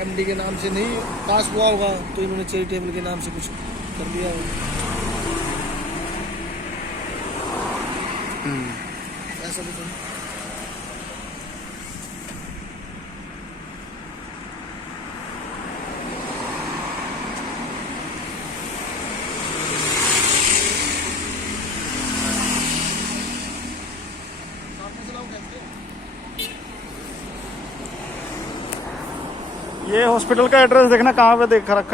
MD के नाम से नहीं पास हुआ होगा, तो इन्होंने चैरिटेबल के नाम से कुछ कर दिया होगा। ऐसा भी तो नहीं। ये हॉस्पिटल का एड्रेस देखना कहाँ पे देख रखा